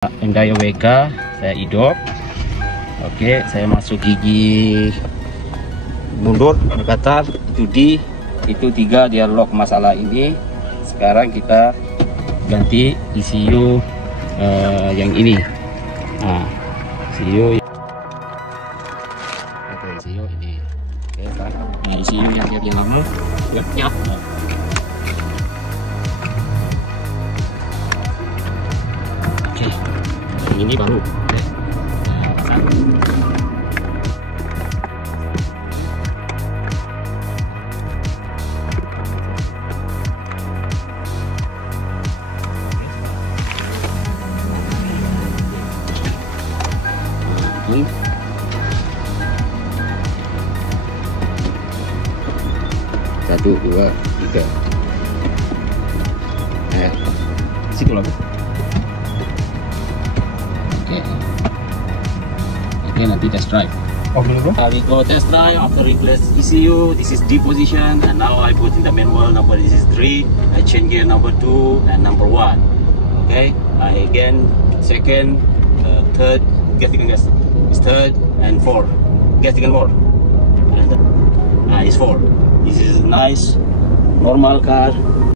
Hyundai Wega, saya hidup. Oke, saya masuk gigi mundur berkata itu D, itu 3 dia lock masalah ini. Sekarang kita ganti ECU yang ini. Nah, ECU ECU ini. Oke, nah ECU yang lama nyap. Oke, yang ini baru. Satu, dua, tiga. Situ lah. Oke, nanti test drive. We go test drive after replace ECU. This is D position, and now I put in the manual number. This is 3. I change gear number 2 and number 1. Okay, I again second, third, gas is third and 4. Gas 4. And is 4. This is nice normal car.